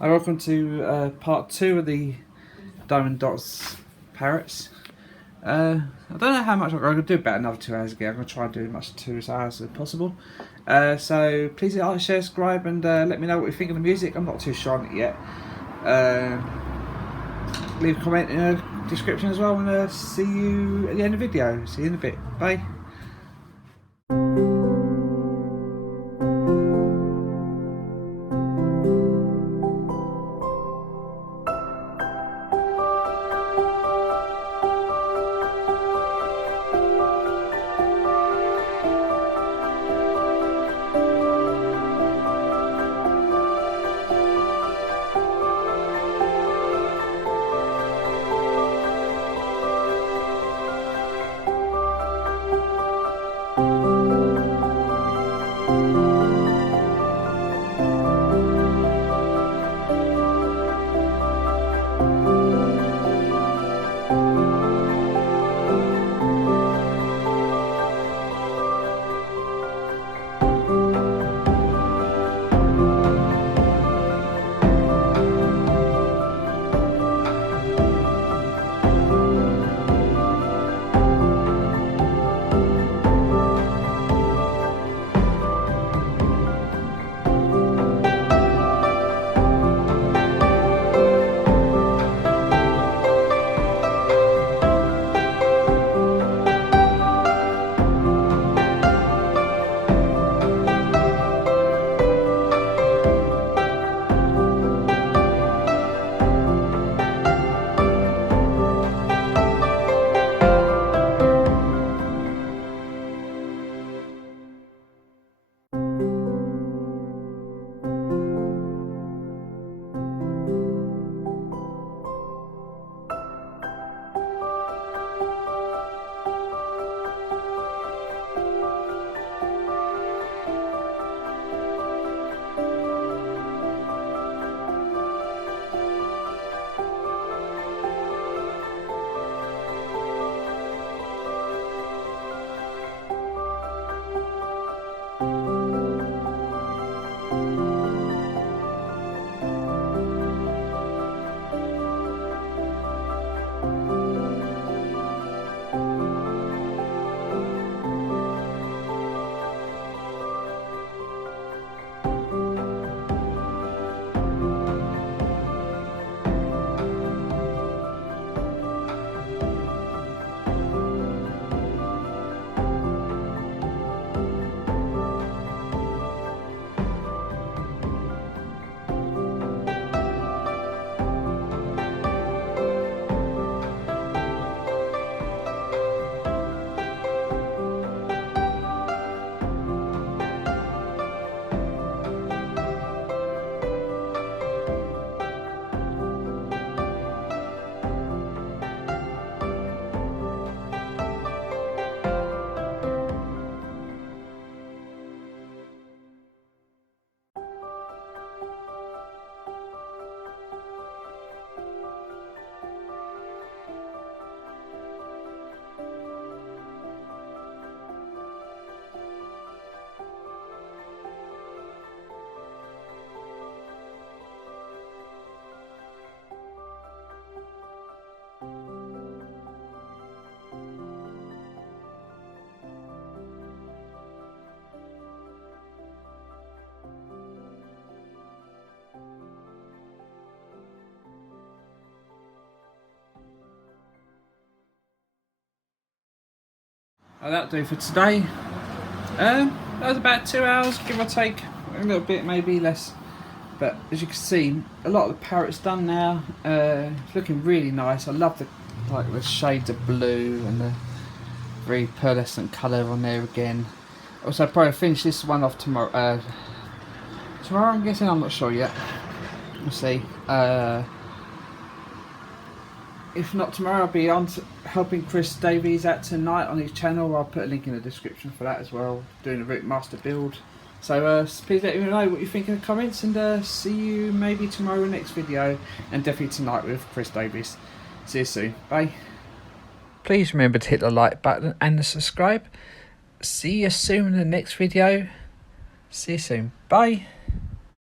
Hi, welcome to part 2 of the Diamond Dots Parrots. I don't know how much I'm going to do, about another 2 hours again. I'm going to try and do as much 2 hours as possible. So please like, share, subscribe, and let me know what you think of the music. I'm not too sure on it yet. Leave a comment in the description as well, and see you at the end of the video. See you in a bit. Bye. Well, that'll do for today. That was about 2 hours, give or take, a little bit, maybe less. But as you can see, a lot of the parrots done now. It's looking really nice. I love the shades of blue and the very pearlescent colour on there again. Also, I'll probably finish this one off tomorrow. Tomorrow, I'm guessing. I'm not sure yet. We'll see. If not tomorrow, I'll be on helping Chris Davies out tonight on his channel. I'll put a link in the description for that as well. Doing a Root Master build. So please let me know what you think in the comments, and see you maybe tomorrow in the next video, and definitely tonight with Chris Davies. See you soon. Bye. Please remember to hit the like button and the subscribe. See you soon in the next video. See you soon. Bye.